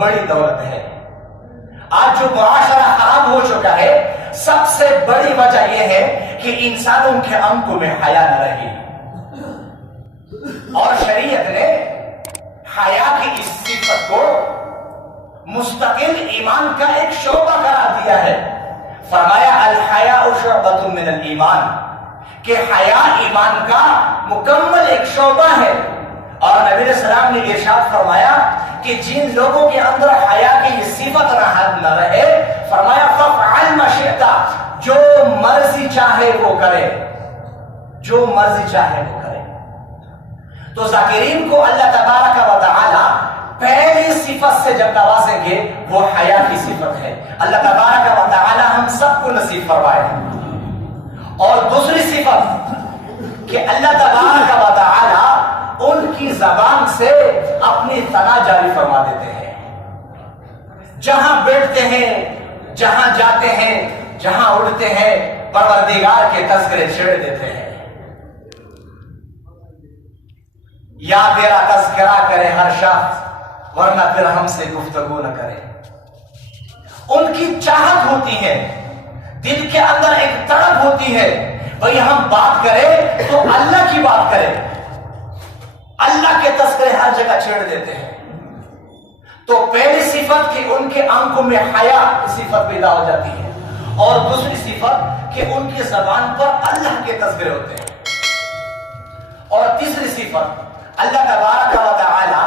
بڑی دولت ہے۔ آج جو معاشرہ خراب ہو چکا ہے، سب سے بڑی وجہ یہ ہے کہ انسانوں کے آنکھوں میں حیا نہ رہی، اور شریعت نے حیا کی اس صفت کو مستقل ایمان کا ایک شعبہ قرار دیا ہے۔ فرمایا الحیاء شعبۃ من الایمان، کہ حیا ایمان کا مکمل ایک شعبہ ہے۔ اور نبی علیہ السلام نے ارشاد فرمایا کہ جن لوگوں کے اندر حیا کی یہ صفت نہ رہے، فرمایا فافعل ما شئت، جو مرضی چاہے وہ کرے، جو مرضی چاہے وہ کرے۔ تو ذاکرین کو اللہ تبارک و تعالی پہلی صفت سے جب نوازیں گے وہ حیا کی صفت ہے۔ اللہ تبارک و تعالی ہم سب کو نصیب فرمائے۔ اور دوسری صفت کہ اللہ تبارک و تعالی ان کی زبان سے اپنی ثنا جاری فرما دیتے ہیں، جہاں بیٹھتے ہیں، جہاں جاتے ہیں، جہاں اڑتے ہیں، پروردگار کے تذکرے چھیڑ دیتے ہیں۔ یا تیرا تذکرہ کرے ہر شخص، ورنہ پھر ہم سے گفتگو نہ کرے۔ ان کی چاہت ہوتی ہے، دل کے اندر ایک تڑپ ہوتی ہے، بھئی ہم بات کریں تو اللہ کی بات کریں۔ اللہ کے تذکرے ہر جگہ چھیڑ دیتے ہیں۔ تو پہلی صفت کہ ان کے آنکھوں میں حیا کی صفت پیدا ہو جاتی ہے، اور دوسری صفت کہ ان کی زبان پر اللہ کے تذکرے ہوتے ہیں، اور تیسری صفت اللہ تبارک و تعالی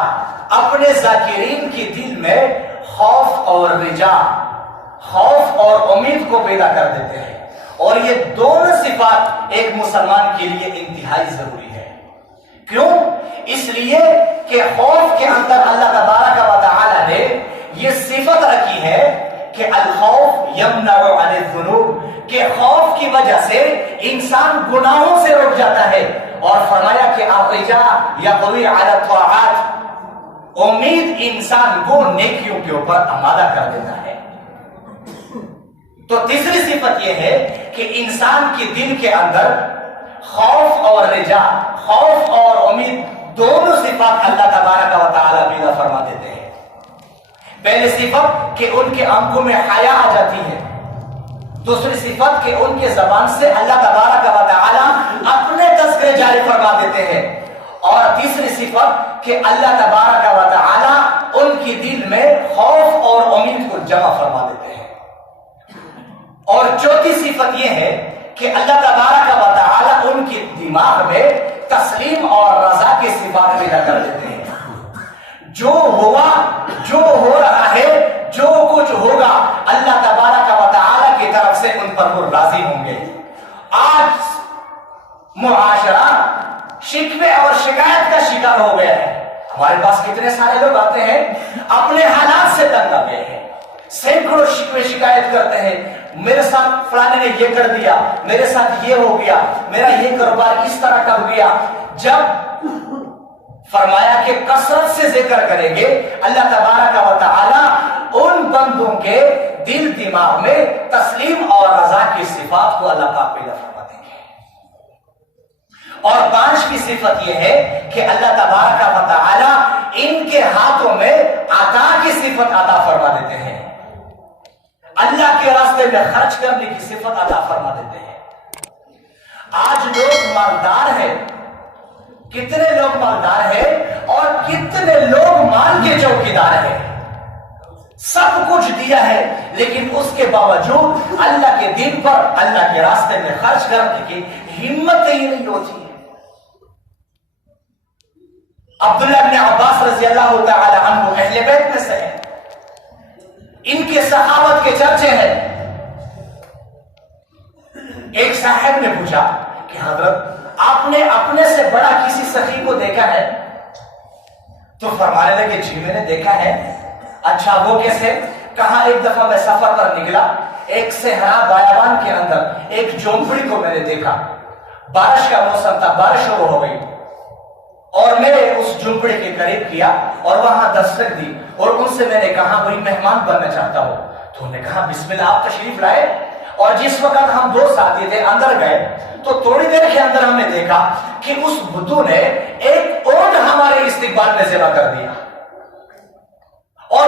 اپنے ذاکرین کی دل میں خوف اور رجا، خوف اور امید کو پیدا کر دیتے ہیں۔ اور یہ دونوں صفات ایک مسلمان کے لیے انتہائی ضروری ہے۔ کیوں؟ اس لیے کہ خوف کے اندر اللہ تبارک و تعالی نے یہ صفت رکھی ہے کہ الخوف یمنع عن الذنوب، کہ خوف کی وجہ سے انسان گناہوں سے رک جاتا ہے، اور فرمایا کہ الرجاء یقوی علی الطاعات، امید انسان کو نیکیوں کے اوپر آمادہ کر دیتا ہے۔ تو تیسری صفت یہ ہے کہ انسان کے دل کے اندر خوف اور رجا، خوف اور امید، دونوں صفات اللہ تبارک و تعالی پیدا فرما دیتے ہیں۔ پہلی صفت کہ ان کے آنکھوں میں حیا آ جاتی ہے، دوسری صفت کہ ان کے زبان سے اللہ تبارک و تعالی اپنے تذکرے جاری فرما دیتے ہیں، اور تیسری صفت کہ اللہ تبارک و تعالی ان کی دل میں خوف اور امید کو جمع فرما دیتے ہیں۔ اور چوتھی صفت یہ ہے کہ اللہ تبارک و تعالی ان کے دماغ میں تسلیم اور رضا کی صفات پیدا کر دیتے ہیں۔ جو ہوا، جو ہو رہا ہے، جو کچھ ہوگا، اللہ تبارک و تعالی کی طرف سے ان پر وہ راضی ہوں گے۔ آج معاشرہ شکوے اور شکایت کا شکار ہو گیا ہے۔ ہمارے پاس کتنے سارے لوگ آتے ہیں، اپنے حالات سے تنگ آ گئے ہیں، سینکڑوں شکوے شکایت کرتے ہیں، میرے ساتھ فلانے نے یہ کر دیا، میرے ساتھ یہ ہو گیا، میرا یہ کاروبار اس طرح کا ہو گیا۔ جب فرمایا کہ کثرت سے ذکر کریں گے، اللہ تبارک و تعالی ان بندوں کے دل دماغ میں تسلیم اور رضا کی صفات کو اللہ پاک پیدا فرما دیں گے۔ اور پانچویں صفت یہ ہے کہ اللہ تبارک و تعالی ان کے ہاتھوں میں عطا کی صفت عطا فرما دیتے ہیں، اللہ کے راستے میں خرچ کرنے کی صفت عطا فرما دیتے ہیں۔ آج لوگ مالدار ہیں، کتنے لوگ مالدار ہیں اور کتنے لوگ مال کے چوکیدار ہیں، سب کچھ دیا ہے، لیکن اس کے باوجود اللہ کے دین پر، اللہ کے راستے میں خرچ کرنے کی ہمت ہی نہیں ہوتی ہے۔ عبداللہ بن عباس رضی اللہ تعالی عنہ اہل بیت میں سے ہیں، ان کے صحابت کے چرچے ہیں۔ ایک صاحب نے پوچھا کہ حضرت آپ نے اپنے سے بڑا کسی سخی کو دیکھا ہے؟ تو فرمانے لگے جی میں نے دیکھا ہے۔ اچھا وہ کیسے؟ کہاں ایک دفعہ میں سفر پر نکلا، ایک صحرا بیابان کے اندر ایک جھونپڑی کو میں نے دیکھا، بارش کا موسم تھا، بارش شروع ہو گئی، اور میں نے اس جھونپڑی کے قریب کیا اور وہاں دستک دی، اور ان سے میں نے کہا بھائی مہمان بننا چاہتا ہوں۔ تو انہوں نے کہا بسم اللہ، آپ تشریف لائے۔ اور جس وقت ہم دو ساتھی تھے اندر گئے تو تھوڑی دیر کے اندر ہم نے دیکھا کہ اس بدھو نے ایک اونٹ ہمارے استقبال میں ذبح کر دیا، اور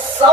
100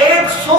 100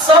100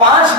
5